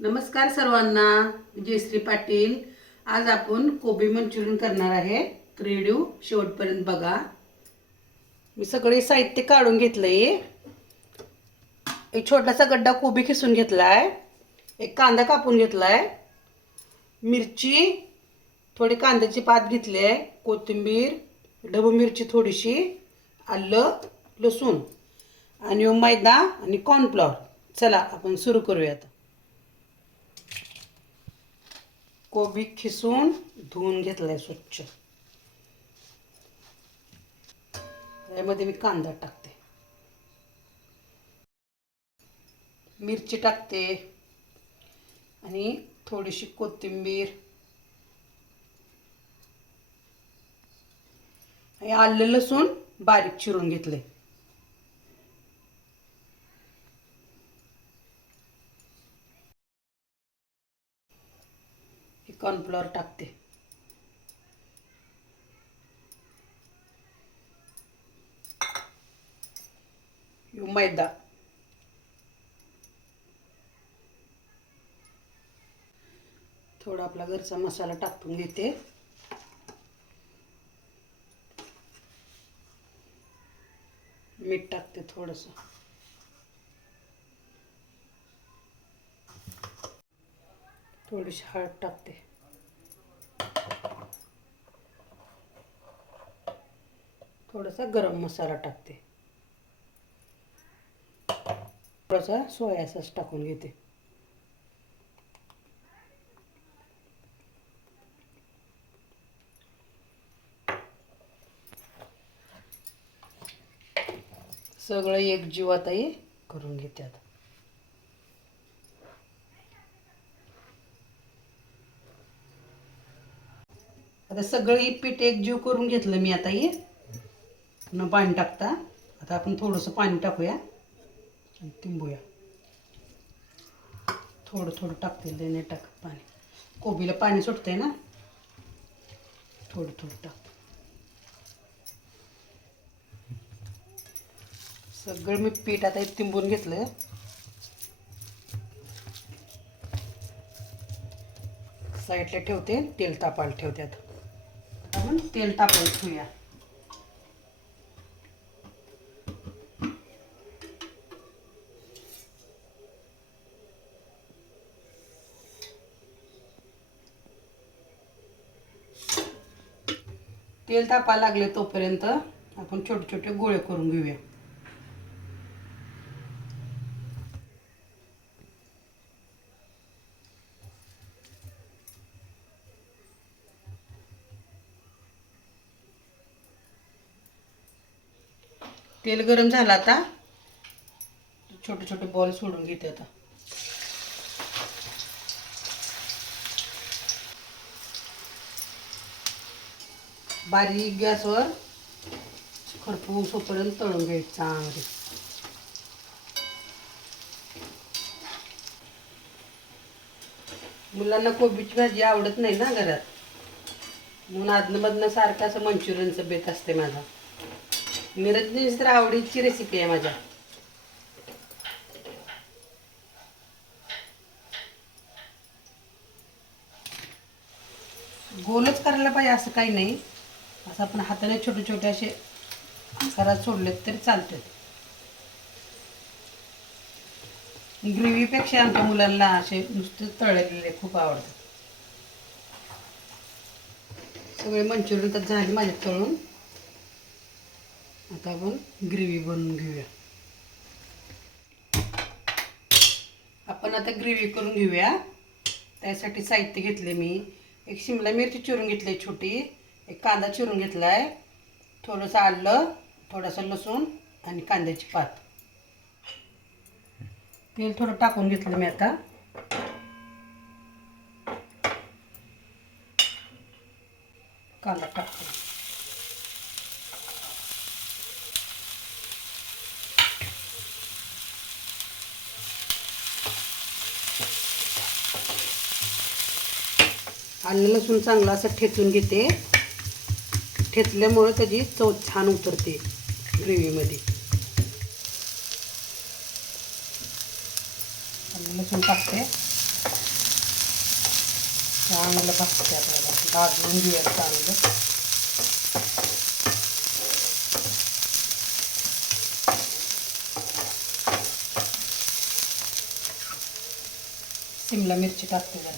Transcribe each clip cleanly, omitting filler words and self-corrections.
नमस्कार सर्वांना, जयश्री पाटील। आज आपण कोबी मंचुरियन करणार आहे। तर व्हिडिओ शेवटपर्यंत बघा। मी सगळे साहित्य काढून घेतलंय। एक छोटासा गड्डा कोबी खिसून घेतलाय, एक कांदा कापून घेतलाय, मिरची थोडी कांद्याची पात घेतली आहे, कोथिंबीर, ढबू मिरची थोडीशी, आलं, लसूण आणि मैदा आणि कॉर्नफ्लॉवर। चला आपण सुरू करूयात। कोबी खिसून धुवून घेतलाय स्वच्छ। यामध्ये मी कांदा टाकते, मिरची टाकते आणि थोडीशी कोथिंबीर आणि आलं लसूण बारीक चिरून घेतले। कॉर्नफ्लॉवर टाकते, मैदा, थोडा आपला घरचा मसाला टाकून घेते, मीठ टाकते, थोडंसं थोडीशी हळद टाकते, थोडासा गरम मसाला टाकते, थोडासा सोया सॉस टाकून घेते। सगळं एकजीवात करून घेते। आता सगळं पीठ एकजीव करून घेतलं मी। आता हे न पाणी टाकता आता आपण थोडंसं पाणी टाकूया आणि तिंबूया। थोडं थोडं टाकते, नाही टाकत पाणी, कोबीला पाणी सुटतंय ना, थोडं थोडं टाक। सगळं मी पीठ आता तिंबून घेतलं। साईडला ठेवते, तेल तापायला ठेवते। आता आपण तेल तापायला ठेवूया। तेल तापायला लागले तोपर्यंत आपण छोटे छोटे गोळे करून घेऊया। तेल गरम झालं, आता छोटे छोटे बॉल सोडून घेते। आता बारीक गॅसवर खरपूस होईपर्यंत तळून घ्यायचं चांगले। मुलांना कोबीची भाजी आवडत नाही ना घरात, म्हणून आदनमधनं सारखं असं मंचुरियनचं बेत असते माझा। मिरजनीच तर आवडीची रेसिपी आहे माझ्या। गोलच करायला पाहिजे असं काही नाही, असं आपण हाताने छोटे छोटे असे आकारात सोडलेत तरी चालतात। ग्रेव्हीपेक्षा आमच्या मुलांना असे नुसते तळलेले खूप आवडतात। सगळे मंचुरियन तर झाले माझे तळून। आता आपण ग्रेव्ही बनवून घेऊया। आपण आता ग्रेव्ही करून घेऊया। त्यासाठी साहित्य घेतले मी, एक शिमला मिरची चिरून घेतली छोटी, एक कांदा चिरून घेतलाय, थोडंसं आलं, थोडंसं लसूण आणि कांद्याची पात। तेल थोडं टाकून घेतलं मी। आता कांदा टाकते, आलं लसूण चांगलं असं ठेचून घेते। ठेचल्यामुळे त्याची चव छान उतरते ग्रेव्हीमध्ये। आलं लसूण टाकते, चांगलं भाजते आपल्याला, भाजून घेऊया चांगलं. शिमला मिरची टाकते जरा.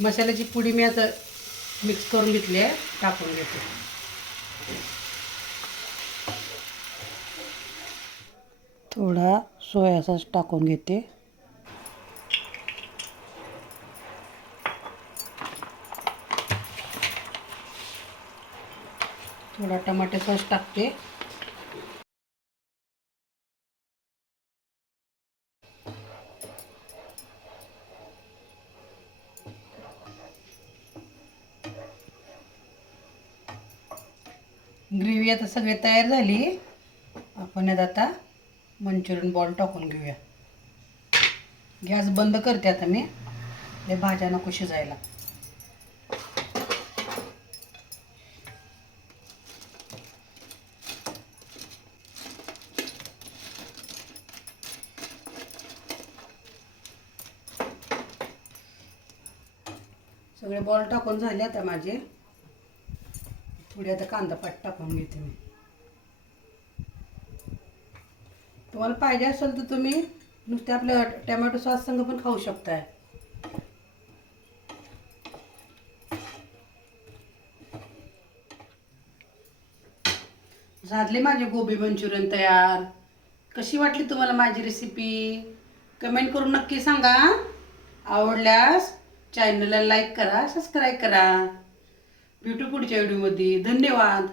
मसाल्याची पुडी मी आता मिक्स करून घेतली आहे, टाकून घेते. थोडा सोया सॉस टाकून घेते. थोडा टमाटे सॉस टाकते. ग्रेव्ही आता सगळी तयार झाली. आपण यात आता मंचुरियन बॉल टाकून घेऊया. गॅस बंद करते आता मी, ते भाज्या नको शिजायला. सगळे बॉल टाकून झाले आता माझे. थोडी आता कांदा पात टाकून घेते मी. तुम्हाला पाहिजे असेल तर तुम्ही नुसते आपल्या टोमॅटो सॉस संग पण खाऊ शकताय. झाले माझे गोबी मंचुरियन तयार. कशी वाटली तुम्हाला माझी रेसिपी? कमेंट करून नक्की सांगा. आवडल्यास चॅनलला लाईक करा, सबस्क्राईब करा. भेटू पुढच्या व्हिडिओमध्ये. धन्यवाद.